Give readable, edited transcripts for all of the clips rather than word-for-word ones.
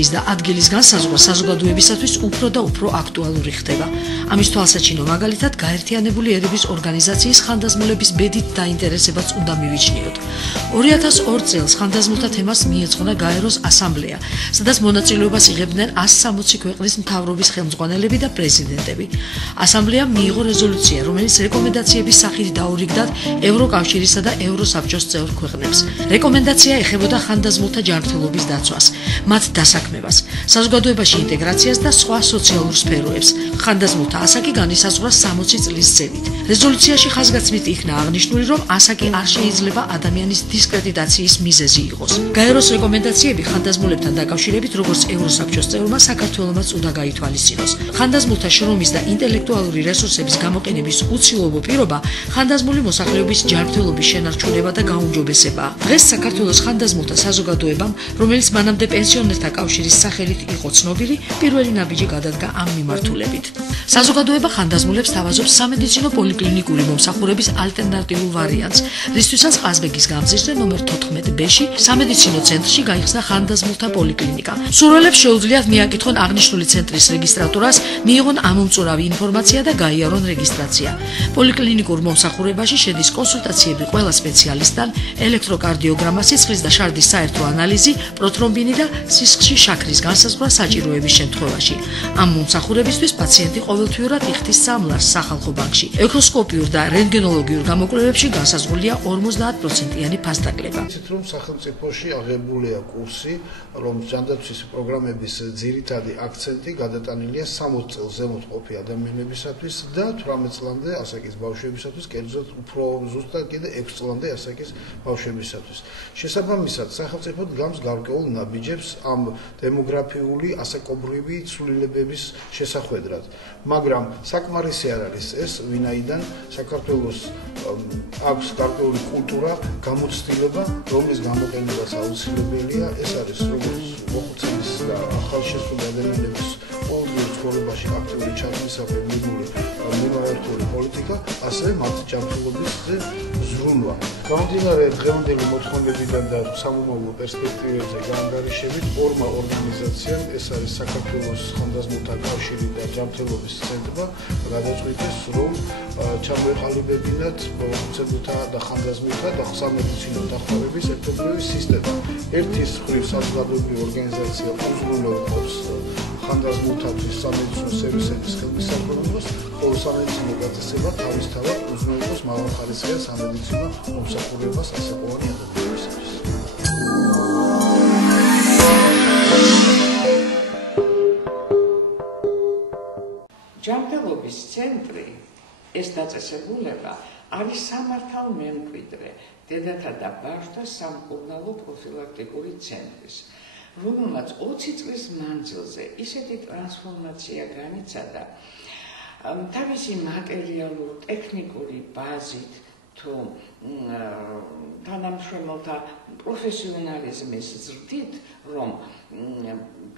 რეგისტრაციის და ადგილის განსაზღვრა საზოგადოებისათვის უფრო და უფრო აქტუალური ხდება. ამის თვალსაჩინო მაგალითად გაერთიანებული ერების ორგანიზაციის ხანდაზმულების ბედით დაინტერესებაც უნდა მივიჩნიოთ. 2002 წელს ხანდაზმულთა თემას მიეძღვნა გაეროს ასამბლეა, სადაც მონაწილეობას იღებდნენ 160 ქვეყნის მთავრობის ხელმძღვანელები და პრეზიდენტები. ასამბლეამ მიიღო რეზოლუცია, რომელიც რეკომენდაციების სახით დაურიგდათ ევროკავშირისა და ევროსაბჭოს წევრ ქვეყნებს. რეკომენდაცია ეხებოდა ხანდაზმულთა ჯანმრთელობის დაცვას, მათ დასაქმებას, საზოგადოებაში ინტეგრაციას და სხვა სოციალურ სფეროებს. ხანდაზმულთა ასაკი განისაზღვრა 60 წლის ზევით. რეზოლუციაში ხაზგასმით იქნა აღნიშნული, რომ ასაკი არ შეიძლება ადამიანის დისკრედიტაციის მიზეზი იყოს. გაეროს რეკომენდაციები ხანდაზმულებთან დაკავშირებით, როგორც ევროსაბჭოს წევრმა საქართველოსაც უნდა გაითვალისწინოს. ხანდაზმულთა შრომის და ინტელექტუალური რესურსების გამოყენების უცილობო პირობა ხანდაზმული მოსახლეობის ჯანმრთელობის შენარჩუნება და გაუმჯობესებაა. დღეს საქართველოს ხანდაზმულთა საზოგადოებამ, რომელიც მანამდე პენსიონერთა კავშირის სახელით იყო ცნობილი, პირველი ნაბიჯი გადადგა ამ მიმართულებით. საზოგადოება ხანდაზმულებს თავაზობს სამედიცინო პოლიკლინიკური მომსახურების ალტერნატიულ ვარიანტს, რისთვისაც ყაზბეგის გამზირზე ნომერ 14-ში სამედიცინო ცენტრში გაიხსნა ხანდაზმულთა პოლიკლინიკა. მსურველებს შეუძლიათ მიაკითხონ აღნიშნული ცენტრის რეგისტრატურას, მიიღონ ამომწურავი ინფორმაცია და გაიარონ რეგისტრაცია. პოლიკლინიკურ მომსახურებაში შედის კონსულტაციები ყველა სპეციალისტთან, ელექტროკარდიოგრამა, სისხლის და შარდის საერთო ანალიზი, პროთრომბინი და სისხლში შაქრის განსაზღვრა საჭიროების შემთხვევაში. ამ მომსახურებისთვის პაციენტი ყოველთვიურად იხდის სამლარს სახალხო ბანკში. ექოსკოპიურ და რენტგენოლოგიურ გამოკვლევებში განსაზღვრულია 50%-იანი ფასდაკლება. რომ სახელმწიფოში აღებულია კურსი, რომ ჯანდაცვის პროგრამების ძირითადი აქცენტი გადატანილია 60 წელს ზემოთ მყოფი ადამიანებისათვის და 18 წლამდე ასაკის ბავშვებისათვის, კერძოდ უფრო ზუსტად კიდე 6 წლამდე ასაკის ბავშვებისათვის. შესაბამისად, სახელმწიფო დგამს გარკვეულ ნაბიჯებს ამ დემოგრაფიული ასაკობრივი ცვლილებების შესახვედრად. მაგრამ საკმარისი არ არის ეს, ვინაიდან საქართველოს აქვს გარკვეული კულტურა, გამოცდილება, რომლის გამოყენებას აუცილებელია. ეს არის როგორც მოხუცების და ახალშესული ადამიანების ყოველდღიურ ცხოვრებაში აქტიური ჩართვისაფერ მიმართული პოლიტიკა, ასევე მათი ჯანმრთელობის ზრუნვა. გამომდინარე დღევანდელი მოთხოვნებიდან და სამომავლო პერსპექტივებზე გაანგარიშებით, ორმა ორგანიზაციამ, ეს არის საქართველოს ხანდაზმულთა კავშირი და ჯანმრთელობის ცენტრმა, გადაწყვიტეს, რომ ჩამოეყალიბებინათ მოხუცებულთა და ხანდაზმულთა და სამედიცინო დახმარების ერთობლივი სისტემა. ერთის მხრივ საზოგადოებრივი ორგანიზაცია უზრუნველყოფს ხანდაზმულთათვის სამედიცინო სერვისების ხელმისაწვდომობას, ხოლო სამედიცინო გაწესება თავისთავად უზრუნველყოფს მაღალხარისხიან სამედიცინო მომსახურებას ასაკოვანი ადამიანებისთვის. ჯანმრთელობის ცენტრი, ეს დაწესებულება არის სამართალმემკვიდრე დედათა და ბავშვთა სამკურნალო პროფილაქტიკური ცენტრის, რომელმაც 20 წლის მანძილზე ისეთი ტრანსფორმაცია განიცადა, თავისი მატერიალურ-ტექნიკური ბაზით თუ თანამშრომელთა პროფესიონალიზმის ზრდით, რომ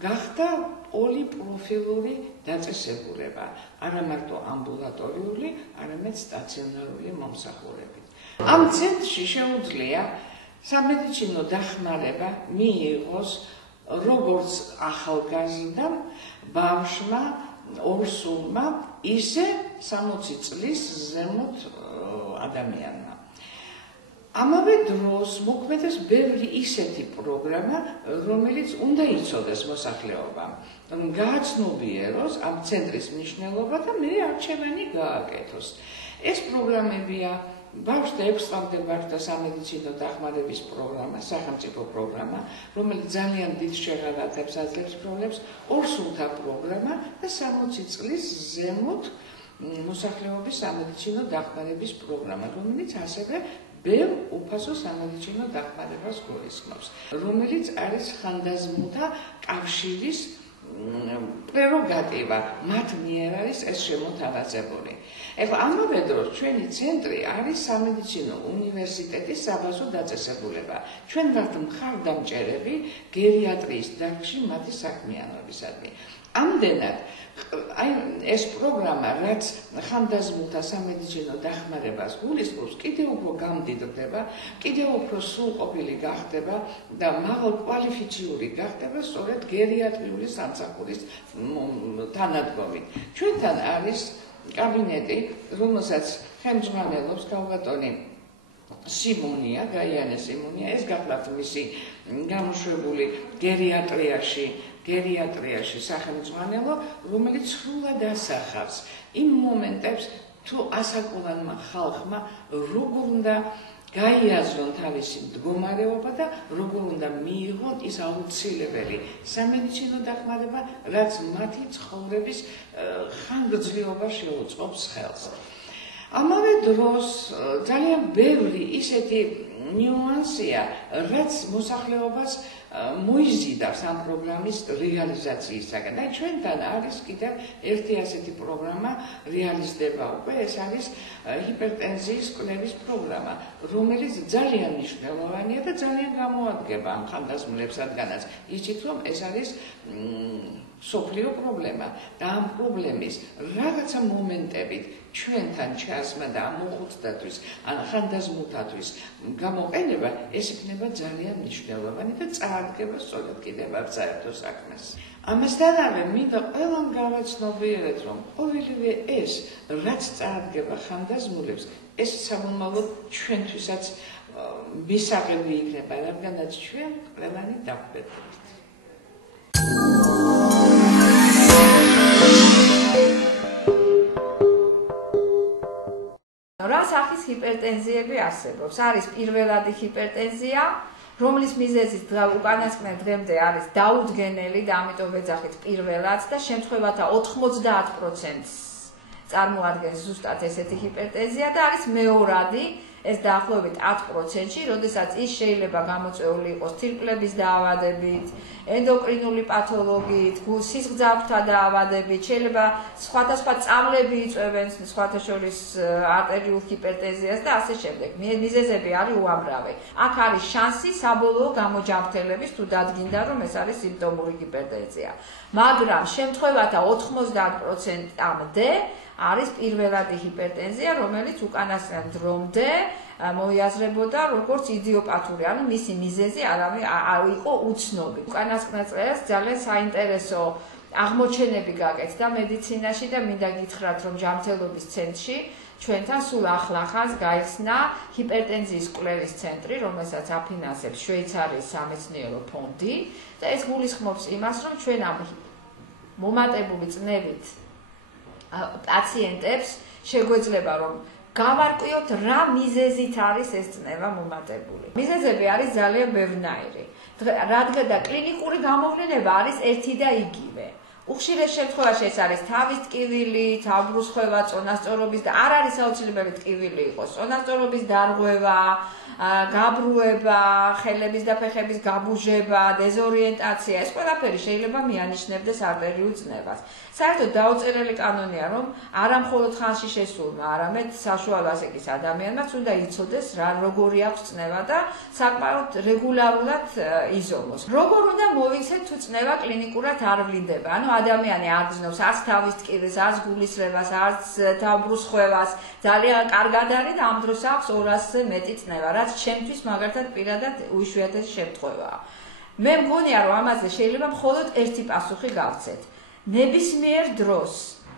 გახდა პოლიპროფილური დაწესებულება, არა მარტო ამბულატორიული, არამედ სტაციონარული მომსახურებით. ამ ცენტრში შეუძლია სამედიცინო დახმარება მიიღოს როგორც ახალგაზრდამ, ბავშვმა, ორსულმა, ისე 60 წლის ზემოთ ადამიანმა. ამავე დროს მოქმედებს ბევრი ისეთი პროგრამა, რომელიც უნდა იცოდეს მოსახლეობამ, რომ გააცნობიეროს ამ ცენტრის მნიშვნელობა და მე არჩევანი გააკეთოს. ეს პროგრამებია ბავშვთა 6 წლამდე ბავშვთა სამედიცინო დახმარების პროგრამა, სახელმწიფო პროგრამა, რომელიც ძალიან დიდ შეღავათებს აძლევს პრობლემებს, ორსულთა პროგრამა და 60 წლის ზემოთ მოსახლეობის სამედიცინო დახმარების პროგრამა, რომელიც ასევე ბევრ უფასო სამედიცინო დახმარებას გულისხმობს, რომელიც არის ხანდაზმულთა კავშირის პრეროგატივა, მათ მიერ არის ეს შემოთავაზებული. ეხლა ამავე დროს ჩვენი ცენტრი არის სამედიცინო უნივერსიტეტის საბაზო დაწესებულება. ჩვენ ვართ მხარდამჭერები გერიატრიის დარგში მათი საქმიანობისადმი. ამდენად აი ეს პროგრამა რაც ხანდაზმულთა სამედიცინო დახმარებას გულისხმობს, კიდევ უფრო გამდიდრდება, კიდევ უფრო სრულყოფილი გახდება და მაღალკვალიფიციური გახდება სწორედ გერიატრიული სამსახურის თანადგომით. ჩვენთან არის კაბინეტი, რომელსაც ხელმძღვანელობს კალბატონი სიმონია, გაიანე სიმონია, ეს გახლავთ მისი გამოშვებული გერიატრიაში სახელმძღვანელო, რომელიც სრულად ასახავს იმ მომენტებს, თუ ასაკულანმა ხალხმა როგორ უნდა გაიაზრონ თავისი მდგომარეობა და როგორ უნდა მიიღონ ის აუცილებელი სამედიცინო დახმარება, რაც მათი ცხოვრების ხანგრძლივობა შეუწყობს ხელს. ამავე დროს ძალიან ბევრი ისეთი ნიუანსია, რაც მოსახლეობას მოიზიდავს ამ პროგრამის რეალიზაციისაგან. და ჩვენთან არის კიდევ ერთი ასეთი პროგრამა რეალიზდება უკვე, ეს არის ჰიპერტენზიის კვლევის პროგრამა, რომელიც ძალიან მნიშვნელოვანია და ძალიან გამოადგება ამ ხანდაზმულებს, რადგანაც იცით, რომ ეს არის სოფლიო პრობლემა და ამ პრობლემის რაღაცა მომენტებით ჩვენთან ჩასმა და ამ მოხუცდათვის, ან ხანდაზმულთათვის გამოყენება, ეს იქნება ძალიან მნიშვნელოვანი და წაადგება სწორედ კიდევ ამ საერთო საქმეს. ამასთანავე მინდა ყველამ გავაცნობიერეთ, რომ ყოველივე ეს, რაც წაადგება ხანდაზმულებს, ეს სამომავლოდ ჩვენთვისაც მისაღები იქნება, რადგანაც ჩვენ ყველანი დავხვდებით. რა სახის ჰიპერტენზიები არსებობს? არის პირველადი ჰიპერტენზია, რომლის მიზეზით უკანასკნელ დღემდე არის დაუდგენელი და ამიტომ ვეძახით პირველად და შემთხვევათა 90%-ს წარმოადგენს ზუსტად ესეთი ჰიპერტენზია და არის მეორადი, ეს დაახლოებით 10%-ში, როდესაც ის შეიძლება გამოწვეული იყოს თირკმლების დაავადებით, ენდოკრინული პათოლოგიით, სისხლძარღვთა დაავადებით, შეიძლება სხვადასხვა წამლები იწვევენ, სხვათა შორის არტერიულ ჰიპერტენზიას და ასე შემდეგ. მიზეზები არის უამრავი. აქ არის შანსი საბოლოო გამოჯანმრთელების, თუ დადგინდა, რომ ეს არის სიმპტომური ჰიპერტენზია. მაგრამ შემთხვევათა 90%-მდე არის პირველადი ჰიპერტენზია, რომელიც უკანასკნელ დრომდე მოიაზრებოდა როგორც იდიოპათური, ანუ მისი მიზეზი არ იყო უცნობი. უკანასკნელ წელს ძალიან საინტერესო აღმოჩენები გაკეთდა მედიცინაში და მინდა გითხრათ, რომ ჯანმრთელობის ცენტრში ჩვენთან სულ ახლახანს გაიხსნა ჰიპერტენზიის კვლევის ცენტრი, რომელსაც აფინანსებს შვეიცარიის სამეცნიერო ფონდი და ეს გულისხმობს იმას, რომ ჩვენ ამ მომატებული წნევით პაციენტებს შეგვეძლება რომ გავარკვიოთ რა მიზეზით არის ეს წნევა მომატებული. მიზეზები არის ძალიან ბევრნაირი. რადგან და კლინიკური გამოვლენება არის ერთი და იგივე. უხშირეს შემთხვევაში ეს არის თავის ტკივილი, თავბრუსხვევა, წონასწორობის და არ არის აუცილებელი ტკივილი იყოს. წონასწორობის დარღვევა, გაბრუება, ხელების და ფეხების გაბუჟება, დეზორიენტაცია, ეს ყველაფერი შეიძლება მიანიშნებდეს არტერიულ წნევას. საერთოდ დაუწერელი კანონია, რომ არა მხოლოდ ხანში შესულმა, არამედ საშუალო ასაკის ადამიანმაც უნდა იცოდეს რა როგორი აქვს წნევა და საკმაოდ რეგულარულად იზომოს. როგორ უნდა მოიქცეთ თუ წნევა კლინიკურად არ ვლინდება? ანუ ადამიანი არ გრძნობს არც თავის ტკივილს, არც გულისრევას, არც თავბრუსხვევას. ძალიან კარგად არის და ამ დროს აქვს 200-ზე მეტი წნევა, რაც ჩემთვის მაგალითად პირადად უიშვიათესი შემთხვევაა. მე მგონია, რომ ამაზე შეიძლება მხოლოდ ერთი პასუხი გავცეთ. ნებისმიერ დროს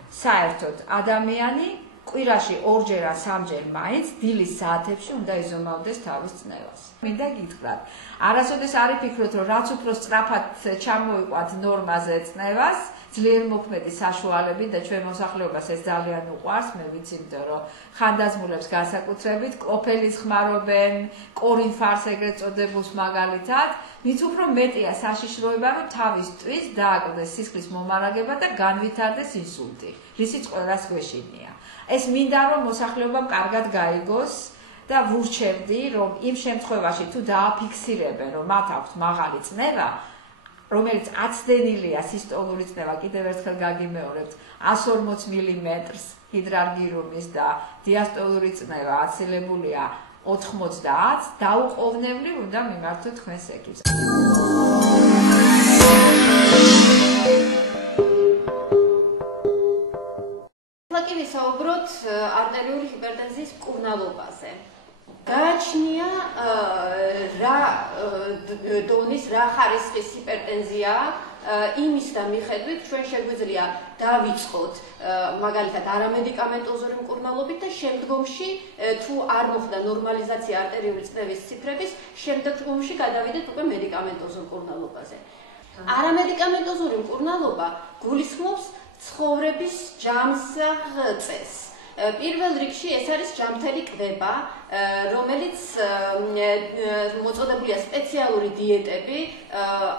საერთოდ ადამიანი კვირაში 2-ჯერ ან 3-ჯერ მაინც დილის საათებში უნდა იზომავდეს თავის წნევას. მინდა გითხრათ, არასოდეს არ იფიქროთ, რომ რაც უფრო სწრაფად ჩამოიყვანთ ნორმაზე წნევას, ძლიერ მოქმედი საშუალებით და ჩვენ მოსახლეობას ეს ძალიან უყვარს, მე ვიცი, რომ ხანდაზმულებს განსაკუთრებით კოფელის ხმარობენ, კორინფარს ეგრეთ წოდებულს მაგალითად, მით უფრო მეტია საშიშროება, რომ თავის ტვინს დააკლდეს სისხლის მომარაგება და განვითარდეს ინსულტი, რისიც ყველას გვეშინია. ეს მინდა რომ მოსახლეობამ კარგად გაიგოს და ვურჩევდი, რომ იმ შემთხვევაში თუ დააფიქსირებენ, რომ მათ აქვთ მაღალი წნევა, რომელიც აცდენილია სისტოლური წნევა, კიდევ ერთხელ გაგიმეორებთ, 140 მმ-ს ჰიდრარგირუმის და დიასტოლური წნევა აცილებულია 90-ს, დაუყოვნებლივ უნდა მიმართოთ თქვენს ეკიპს. კი ვისაუბროთ არტერიული ჰიპერტენზიის მკურნალობაზე. გააჩნია რა დონის, რა ხარისხის ჰიპერტენზია იმის და მიხედვით ჩვენ შეგვიძლია დავიწყოთ მაგალითად არამედიკამენტოზური მკურნალობით და შემდგომში თუ არ მოხდა ნორმალიზაცია არტერიული წნევის ციფრების, შემდგომში გადავიდეთ უკვე მედიკამენტოზურ მკურნალობაზე. არამედიკამენტოზური მკურნალობა გულისხმობს ცხოვრების ჯამსაღწევს. პირველ რიგში ეს არის ჯამთელი კვება, რომელიც მოწოდებულია სპეციალური დიეტები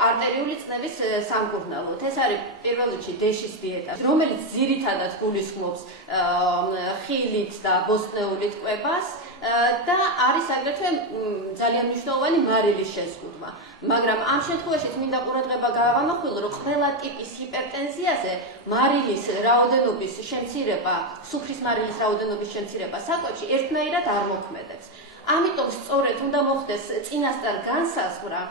არტერიული წნევის სამკურნალოდ. ეს არის პირველ რიგში დეშის დიეტა, რომელიც ძირითადად გულისხმობს ხილით და ბოსტნეულით კვებას და არის აგრეთვე ძალიან მნიშვნელოვანი მარილის შეზღუდვა. მაგრამ ამ შემთხვევაში მინდა ყურადღება გაავამახვილო, რომ ყველა ტიპის ჰიპერტენზიაზე მარილის რაოდენობის შემცირება, სუფრის მარილის რაოდენობის შემცირება საკვებში ერთნაირად არ მოქმედებს. ამიტომ სწორედ უნდა მოხდეს წინასწარ განსაზღვრა,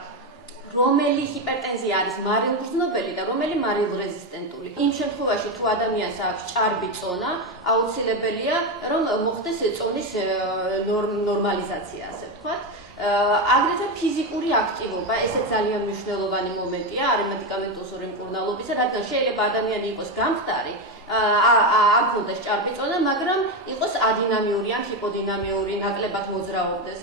რომელი ჰიპერტენზია არის მარილმგრძნობელი და რომელი მარილრეზისტენტული. იმ შემთხვევაში თუ ადამიანს აქვს ჭარბი წონა, აუცილებელია რომ მოხდეს წონის ნორმალიზაცია, ასე ვთქვათ. აგრეთვე ფიზიკური აქტივობა, ესეც ძალიან მნიშვნელოვანი მომენტია არამედიკამენტოზური მკურნალობისა, რადგან შეიძლება ადამიანი იყოს გამხდარი, არ ქონდეს ჭარბი წონა, მაგრამ იყოს ადინამიური ან ჰიპოდინამიური, ნაკლებად მოძრაობდეს.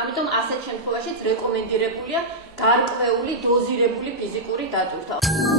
ამიტომ ასეთ შემთხვევაშიც რეკომენდირებულია გარკვეული დოზირებული ფიზიკური დატვირთვა.